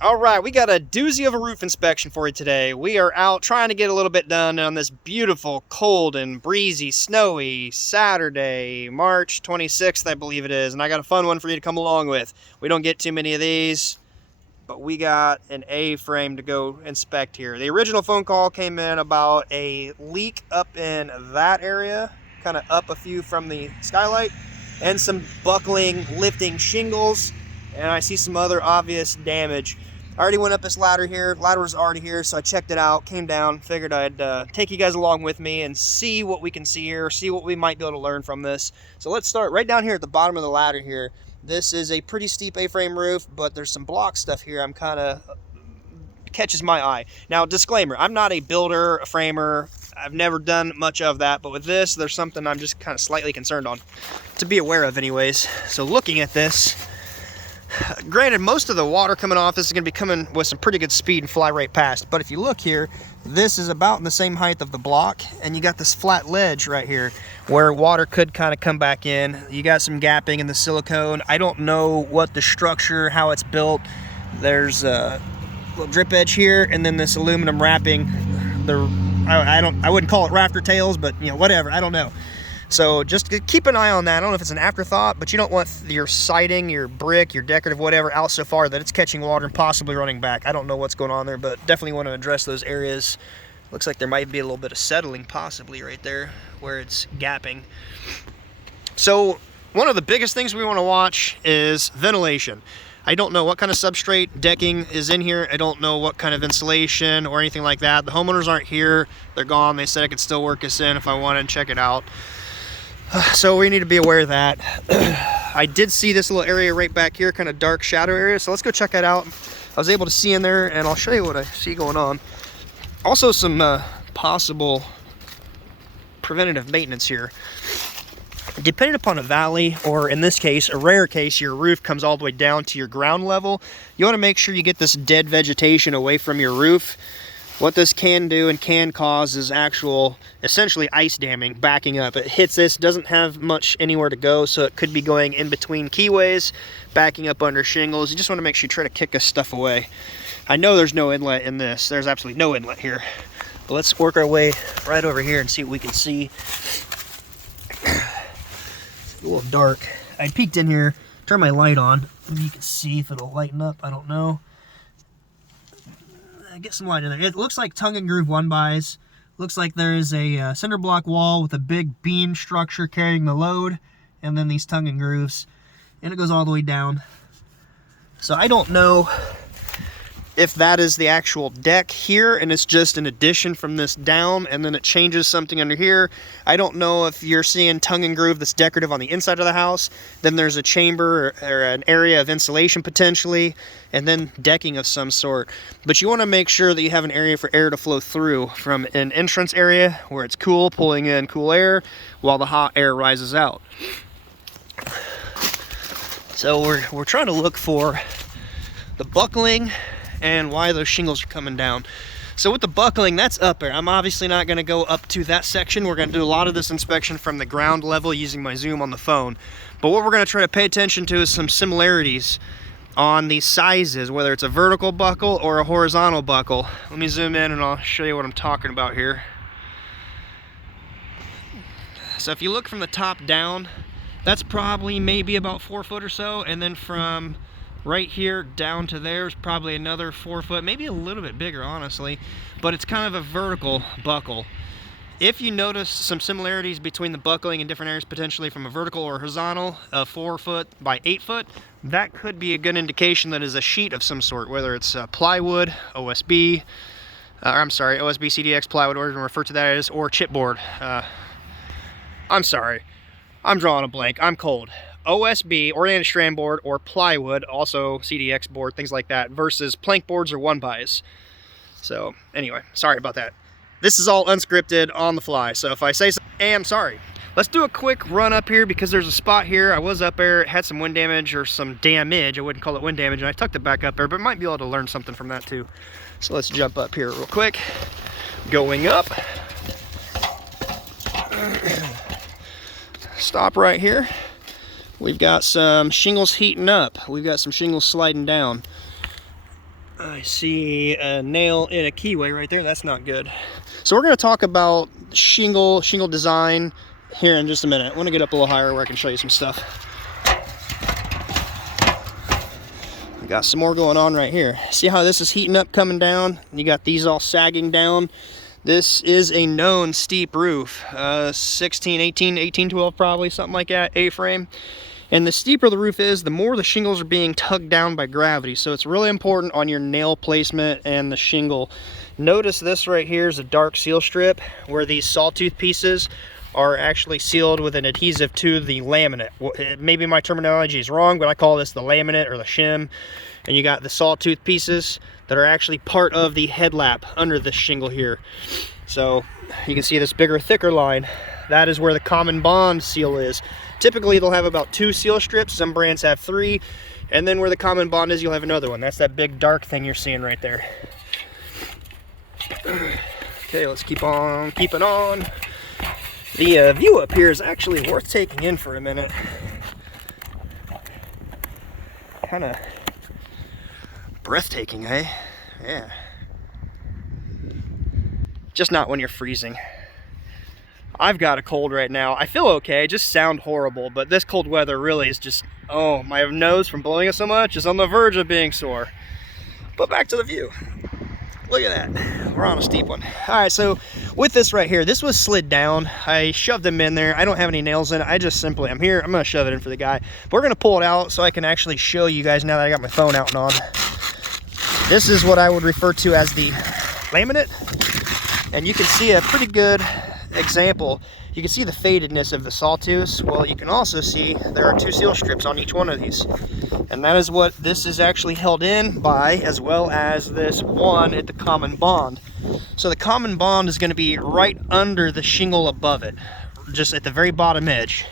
All right, we got a doozy of a roof inspection for you today. We are out trying to get a little bit done on this beautiful, cold and breezy, snowy Saturday, March 26th, I believe it is. And I got a fun one for you to come along with. We don't get too many of these, but we got an A-frame to go inspect here. The original phone call came in about a leak up in that area, kind of up a few from the skylight, and some buckling, lifting shingles, and I see some other obvious damage. I already went up this ladder here. Ladder was already here, so I checked it out, came down, figured I'd take you guys along with me and see what we can see here, see what we might be able to learn from this. So let's start right down here at the bottom of the ladder here. This is a pretty steep A-frame roof, but there's some block stuff here I'm kind of catches my eye. Now, disclaimer, I'm not a builder, a framer. I've never done much of that, but with this, there's something I'm just kind of slightly concerned on, to be aware of anyways. So looking at this, granted, most of the water coming off this is going to be coming with some pretty good speed and fly right past. But if you look here, this is about in the same height of the block, and you got this flat ledge right here where water could kind of come back in. You got some gapping in the silicone. I don't know what the structure, how it's built. There's a little drip edge here, and then this aluminum wrapping. I wouldn't call it rafter tails, but you know, whatever. I don't know. So just keep an eye on that. I don't know if it's an afterthought, but you don't want your siding, your brick, your decorative, whatever, out so far that it's catching water and possibly running back. I don't know what's going on there, but definitely want to address those areas. Looks like there might be a little bit of settling possibly right there where it's gapping. So one of the biggest things we want to watch is ventilation. I don't know what kind of substrate decking is in here. I don't know what kind of insulation or anything like that. The homeowners aren't here. They're gone. They said I could still work this in if I wanted and check it out. So we need to be aware of that. I did see this little area right back here, kind of dark shadow area. So let's go check that out. I was able to see in there, and I'll show you what I see going on. Also some possible preventative maintenance here. Depending upon a valley, or in this case, a rare case, your roof comes all the way down to your ground level. You want to make sure you get this dead vegetation away from your roof. What this can do and can cause is actual, essentially ice damming, backing up. It hits this, doesn't have much anywhere to go, so it could be going in between keyways, backing up under shingles. You just want to make sure you try to kick this stuff away. I know there's no inlet in this. There's absolutely no inlet here. But let's work our way right over here and see what we can see. It's a little dark. I peeked in here, turned my light on. Maybe you can see if it'll lighten up, I don't know. Get some light in there. It looks like tongue and groove 1-bys. Looks like there is a cinder block wall with a big beam structure carrying the load, and then these tongue and grooves, and it goes all the way down. So I don't know if that is the actual deck here and it's just an addition from this down and then it changes something under here. I don't know if you're seeing tongue and groove that's decorative on the inside of the house, then there's a chamber or an area of insulation potentially, and then decking of some sort. But you want to make sure that you have an area for air to flow through from an entrance area where it's cool, pulling in cool air while the hot air rises out. So we're trying to look for the buckling and why those shingles are coming down. So with the buckling, that's up there. I'm obviously not going to go up to that section. We're going to do a lot of this inspection from the ground level using my zoom on the phone. But what we're going to try to pay attention to is some similarities on these sizes, whether it's a vertical buckle or a horizontal buckle. Let me zoom in and I'll show you what I'm talking about here. So if you look from the top down, that's probably maybe about 4 foot or so, and then from right here down to there is probably another 4 foot, maybe a little bit bigger honestly, but it's kind of a vertical buckle. If you notice some similarities between the buckling in different areas, potentially from a vertical or horizontal, 4 foot by 8 foot, that could be a good indication that is a sheet of some sort, whether it's plywood, OSB, OSB CDX plywood, or refer to that as, or chipboard. I'm sorry, I'm drawing a blank, I'm cold. OSB, oriented strand board, or plywood, also CDX board, things like that, versus plank boards or 1-bys. So anyway, sorry about that. This is all unscripted on the fly, so if I say something, I'm sorry. Let's do a quick run up here because there's a spot here. I was up there, it had some wind damage or some damage. I wouldn't call it wind damage, and I tucked it back up there, but might be able to learn something from that too. So let's jump up here real quick. Going up. Stop right here. We've got some shingles heating up. We've got some shingles sliding down. I see a nail in a keyway right there. That's not good. So we're going to talk about shingle design here in just a minute. I want to get up a little higher where I can show you some stuff. We got some more going on right here. See how this is heating up, coming down? You got these all sagging down. This is a known steep roof, 16, 18, 18, 12 probably, something like that, A-frame. And the steeper the roof is, the more the shingles are being tugged down by gravity. So it's really important on your nail placement and the shingle. Notice this right here is a dark seal strip where these sawtooth pieces are actually sealed with an adhesive to the laminate. Maybe my terminology is wrong, but I call this the laminate or the shim. And you got the sawtooth pieces that are actually part of the headlap under this shingle here. So you can see this bigger, thicker line. That is where the common bond seal is. Typically they'll have about 2 seal strips. Some brands have 3. And then where the common bond is, you'll have another one. That's that big dark thing you're seeing right there. Okay, let's keep on keeping on. The view up here is actually worth taking in for a minute. Kind of breathtaking, eh? Yeah. Just not when you're freezing. I've got a cold right now. I feel okay, just sound horrible, but this cold weather really is just, oh, my nose from blowing it so much is on the verge of being sore. But back to the view. Look at that. We're on a steep one. All right, so with this right here, this was slid down. I shoved them in there. I don't have any nails in it. I just simply, I'm here. I'm going to shove it in for the guy. But we're going to pull it out so I can actually show you guys now that I got my phone out and on. This is what I would refer to as the laminate. And you can see a pretty good example. You can see the fadedness of the sawtooths. Well, you can also see there are 2 seal strips on each one of these. And that is what this is actually held in by, as well as this one at the common bond. So the common bond is going to be right under the shingle above it, just at the very bottom edge.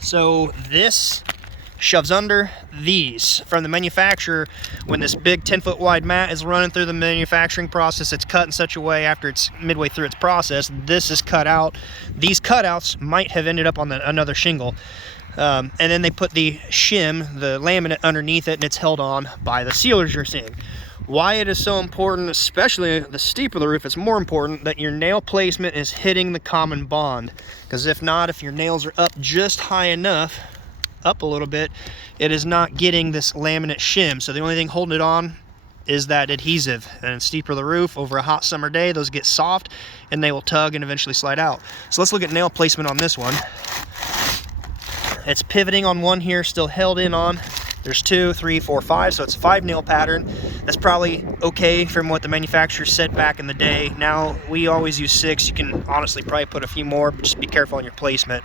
So this shoves under these from the manufacturer. When this big 10-foot wide mat is running through the manufacturing process, it's cut in such a way after it's midway through its process, this is cut out. These cutouts might have ended up on another shingle. And then they put the shim, the laminate, underneath it, and it's held on by the sealers you're seeing. Why it is so important, especially the steeper the roof, it's more important that your nail placement is hitting the common bond. Because if not, if your nails are up just high enough, up a little bit, it is not getting this laminate shim. So the only thing holding it on is that adhesive. And steeper the roof, over a hot summer day, those get soft and they will tug and eventually slide out. So let's look at nail placement on this one. It's pivoting on one here, still held in on. There's 2, 3, 4, 5, so it's a 5 nail pattern. That's probably okay from what the manufacturer said back in the day. Now we always use 6. You can honestly probably put a few more, but just be careful on your placement.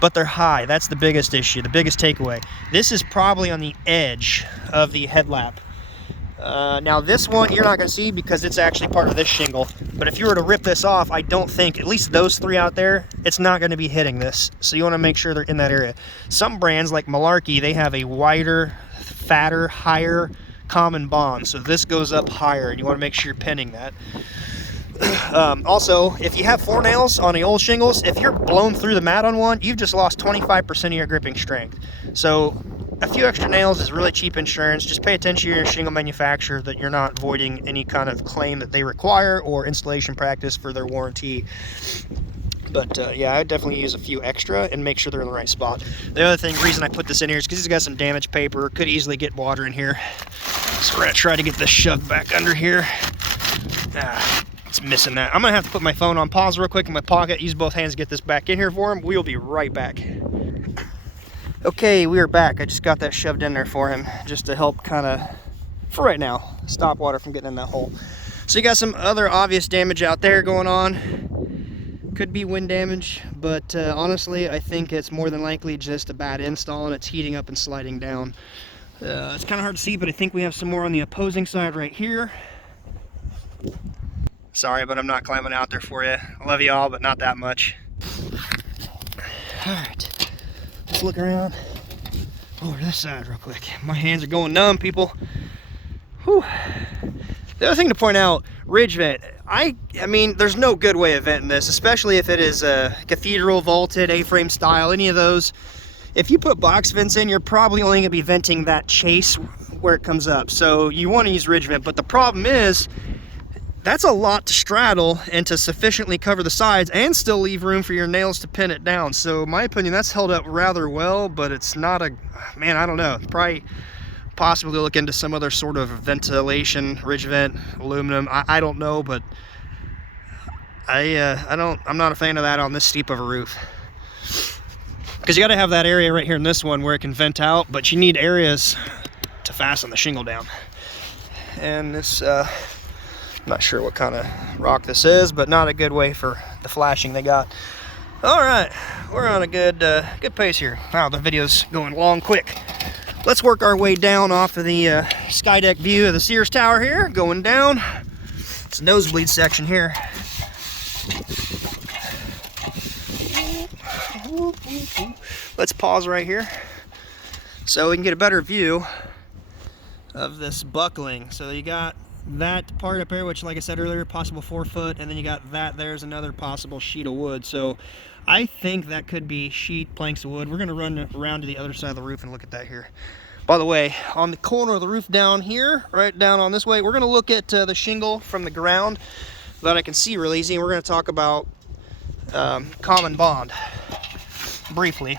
But they're high. That's the biggest issue, the biggest takeaway. This is probably on the edge of the headlap. Now this one you're not going to see because it's actually part of this shingle. But if you were to rip this off, I don't think, at least those 3 out there, it's not going to be hitting this. So you want to make sure they're in that area. Some brands like Malarkey, they have a wider, fatter, higher common bond. So this goes up higher and you want to make sure you're pinning that. Also, if you have 4 nails on the old shingles, if you're blown through the mat on one, you've just lost 25% of your gripping strength. So a few extra nails is really cheap insurance. Just pay attention to your shingle manufacturer that you're not voiding any kind of claim that they require or installation practice for their warranty. But yeah, I would definitely use a few extra and make sure they're in the right spot. The other reason I put this in here is because it's got some damaged paper. Could easily get water in here. So we're going to try to get this shoved back under here. It's missing that. I'm going to have to put my phone on pause real quick in my pocket, use both hands to get this back in here for him. We'll be right back. Okay, we are back. I just got that shoved in there for him just to help kind of, for right now, stop water from getting in that hole. So you got some other obvious damage out there going on. Could be wind damage, but honestly, I think it's more than likely just a bad install and it's heating up and sliding down. It's kind of hard to see, but I think we have some more on the opposing side right here. Sorry, but I'm not climbing out there for you. I love you all, but not that much. All right, let's look around over this side real quick. My hands are going numb, people. Whew. The other thing to point out, ridge vent. I mean, there's no good way of venting this, especially if it is a cathedral, vaulted, A-frame style, any of those. If you put box vents in, you're probably only going to be venting that chase where it comes up. So you want to use ridge vent, but the problem is that's a lot to straddle and to sufficiently cover the sides and still leave room for your nails to pin it down. So in my opinion, that's held up rather well, but it's not a, man, I don't know, probably possibly look into some other sort of ventilation, ridge vent, aluminum. I don't know, but I'm not a fan of that on this steep of a roof. Because you got to have that area right here in this one where it can vent out, but you need areas to fasten the shingle down. And this, I'm not sure what kind of rock this is, but not a good way for the flashing they got. All right, we're on a good pace here. Wow, the video's going long quick. Let's work our way down off of the sky deck view of the Sears Tower here, going down. It's a nosebleed section here. Let's pause right here so we can get a better view of this buckling. So you got that part up here, which like I said earlier, possible 4 foot, and then you got that there's another possible sheet of wood. So I think that could be sheet planks of wood. We're going to run around to the other side of the roof and look at that here. By the way, on the corner of the roof down here, right down on this way, we're going to look at the shingle from the ground that I can see real easy. And we're going to talk about common bond briefly.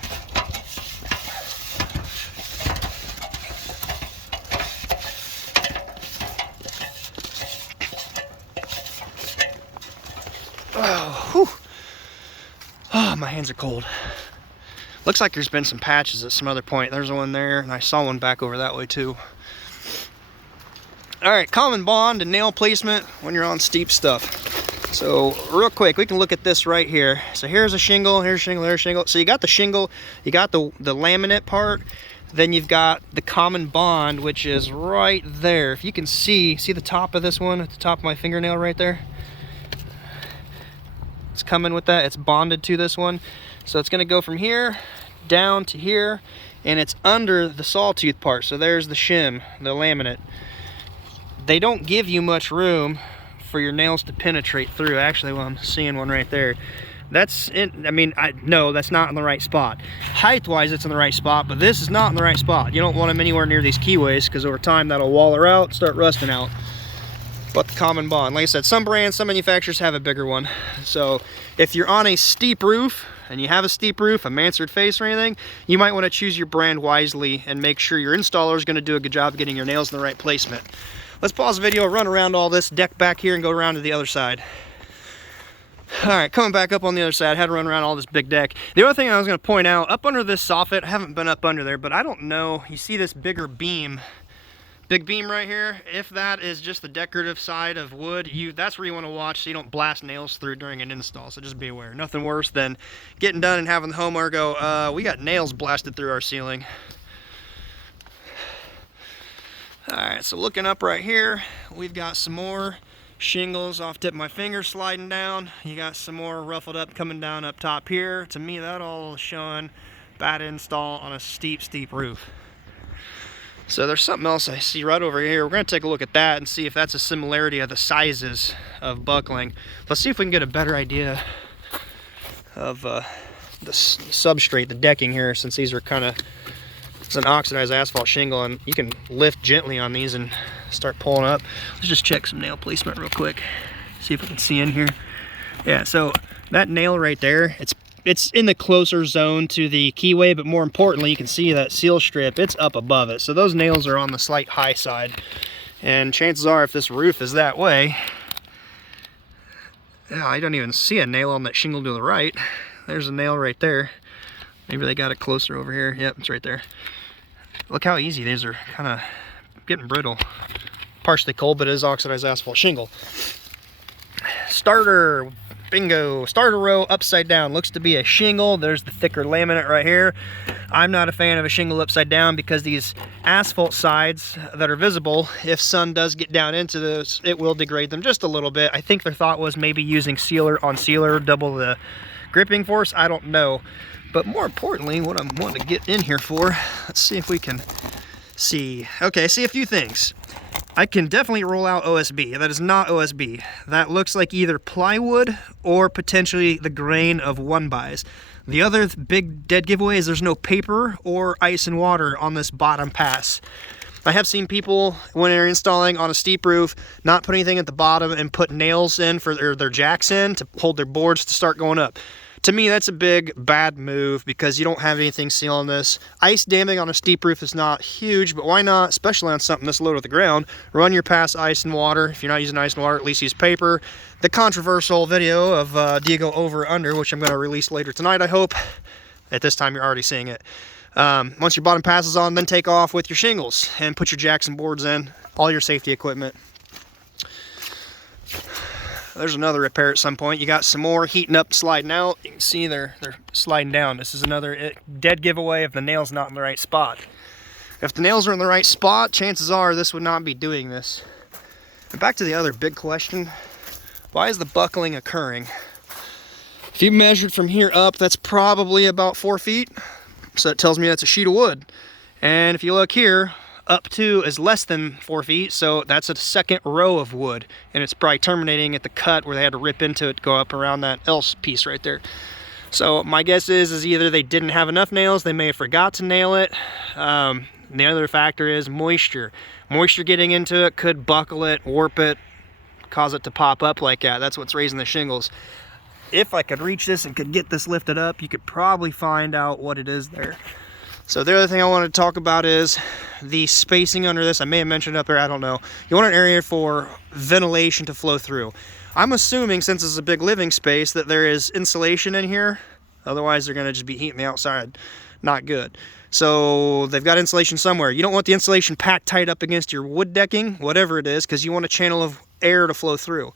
Oh, whew. Oh, my hands are cold. Looks like there's been some patches at some other point. There's one there, and I saw one back over that way too. All right, common bond and nail placement when you're on steep stuff. So real quick, we can look at this right here. So here's a shingle, here's a shingle, here's a shingle. So you got the shingle, you got the laminate part, then you've got the common bond, which is right there. If you can see the top of this one at the top of my fingernail right there? It's coming with that, it's bonded to this one. So it's gonna go from here down to here, and it's under the sawtooth part. So there's the shim, the laminate. They don't give you much room for your nails to penetrate through. Actually, well, I'm seeing one right there. That's it. I mean, no, that's not in the right spot. Height-wise, it's in the right spot, but this is not in the right spot. You don't want them anywhere near these keyways because over time that'll waller out and start rusting out. But the common bond, like I said, some brands, some manufacturers have a bigger one. So if you're on a steep roof and you have a steep roof, a mansard face or anything, you might want to choose your brand wisely and make sure your installer is going to do a good job of getting your nails in the right placement. Let's pause the video, run around all this deck back here and go around to the other side. All right, coming back up on the other side, I had to run around all this big deck. The other thing I was going to point out, up under this soffit, I haven't been up under there, but I don't know, you see this bigger beam, big beam right here? If that is just the decorative side of wood, that's where you want to watch so you don't blast nails through during an install, so just be aware. Nothing worse than getting done and having the homeowner go, we got nails blasted through our ceiling. All right, so looking up right here, we've got some more shingles off tip of my finger sliding down. You got some more ruffled up coming down up top here. To me, that all is showing bad install on a steep roof. So there's something else I see right over here. We're gonna take a look at that and see if that's a similarity of the sizes of buckling. Let's see if we can get a better idea of the substrate, the decking here, since these are kind of, it's an oxidized asphalt shingle, and you can lift gently on these and start pulling up. Let's just check some nail placement real quick. See if we can see in here. Yeah, so that nail right there, it's in the closer zone to the keyway, but more importantly, you can see that seal strip, it's up above it. So those nails are on the slight high side. And chances are, if this roof is that way, yeah, I don't even see a nail on that shingle to the right. There's a nail right there. Maybe they got it closer over here. Yep, it's right there. Look how easy these are, kind of getting brittle. Partially cold, but it is oxidized asphalt shingle. Starter, bingo. Starter row upside down. Looks to be a shingle. There's the thicker laminate right here. I'm not a fan of a shingle upside down because these asphalt sides that are visible, if sun does get down into those, it will degrade them just a little bit. I think their thought was maybe using sealer on sealer, double the gripping force. I don't know. But more importantly, what I'm wanting to get in here for, let's see if we can see. Okay, see a few things. I can definitely roll out OSB. That is not OSB. That looks like either plywood or potentially the grain of 1-bys. The other big dead giveaway is there's no paper or ice and water on this bottom pass. I have seen people, when they're installing on a steep roof, not put anything at the bottom and put nails in for their jacks in to hold their boards to start going up. To me, that's a big, bad move because you don't have anything sealing this. Ice damming on a steep roof is not huge, but why not, especially on something this low to the ground, run your past ice and water. If you're not using ice and water, at least use paper. The controversial video of do you go over or under, which I'm going to release later tonight, I hope. At this time, you're already seeing it. Once your bottom passes on, then take off with your shingles and put your jacks and boards in, all your safety equipment. There's another repair at some point. You got some more heating up, sliding out. You can see they're sliding down. This is another dead giveaway if the nail's not in the right spot. If the nails are in the right spot, chances are this would not be doing this. And back to the other big question, why is the buckling occurring? If you measured from here up, that's probably about 4 feet. So that tells me that's a sheet of wood. And if you look here, up to is less than 4 feet, so that's a second row of wood. And it's probably terminating at the cut where they had to rip into it to go up around that else piece right there. So my guess is either they didn't have enough nails, they may have forgot to nail it. The other factor is moisture. Moisture getting into it could buckle it, warp it, cause it to pop up like that. That's what's raising the shingles. If I could reach this and could get this lifted up, you could probably find out what it is there. So the other thing I wanted to talk about is the spacing under this. I may have mentioned it up there, I don't know. You want an area for ventilation to flow through. I'm assuming, since it's a big living space, that there is insulation in here. Otherwise, they're gonna just be heating the outside. Not good. So they've got insulation somewhere. You don't want the insulation packed tight up against your wood decking, whatever it is, because you want a channel of air to flow through.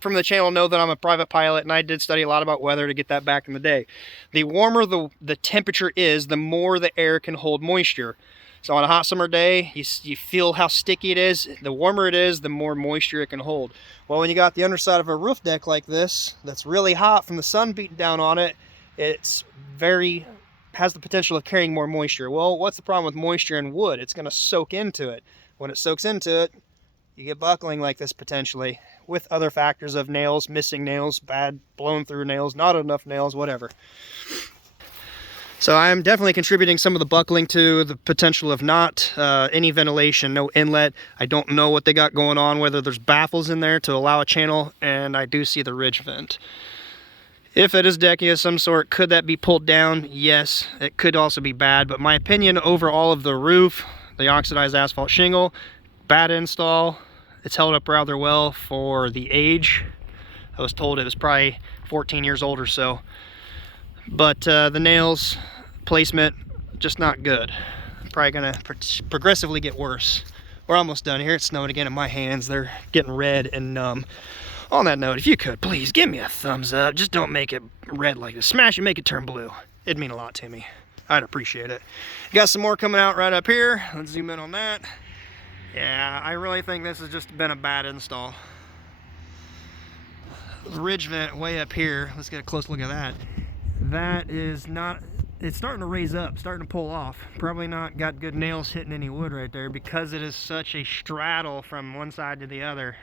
From the channel know that I'm a private pilot, and I did study a lot about weather to get that back in the day. The warmer the temperature is, the more the air can hold moisture. So on a hot summer day, you feel how sticky it is. The warmer it is, the more moisture it can hold. Well, when you got the underside of a roof deck like this, that's really hot from the sun beating down on it, has the potential of carrying more moisture. Well, what's the problem with moisture in wood? It's gonna soak into it. When it soaks into it, you get buckling like this potentially, with other factors of nails, missing nails, bad blown through nails, not enough nails, whatever. So I'm definitely contributing some of the buckling to the potential of not any ventilation, no inlet. I don't know what they got going on, whether there's baffles in there to allow a channel, and I do see the ridge vent. If it is decking of some sort, could that be pulled down? Yes, it could also be bad, but my opinion over all of the roof, the oxidized asphalt shingle, bad install. It's held up rather well for the age. I was told it was probably 14 years old or so. But the nails, placement, just not good. Probably gonna progressively get worse. We're almost done here. It's snowing again in my hands. They're getting red and numb. On that note, if you could, please give me a thumbs up. Just don't make it red like this. Smash it, make it turn blue. It'd mean a lot to me. I'd appreciate it. Got some more coming out right up here. Let's zoom in on that. Yeah, I really think this has just been a bad install. The ridge vent way up here, let's get a close look at that. That is not, it's starting to raise up, starting to pull off. Probably not got good nails hitting any wood right there because it is such a straddle from one side to the other.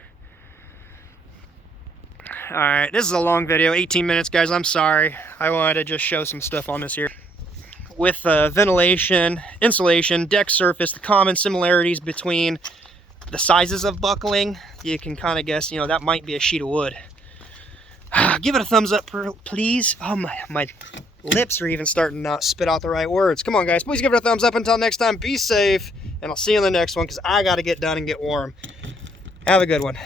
Alright, this is a long video, 18 minutes guys, I'm sorry. I wanted to just show some stuff on this here. With ventilation, insulation, deck surface, the common similarities between the sizes of buckling, you can kind of guess, you know, that might be a sheet of wood. Give it a thumbs up, please. Oh, my lips are even starting to not spit out the right words. Come on, guys, please give it a thumbs up. Until next time, be safe, and I'll see you in the next one because I got to get done and get warm. Have a good one.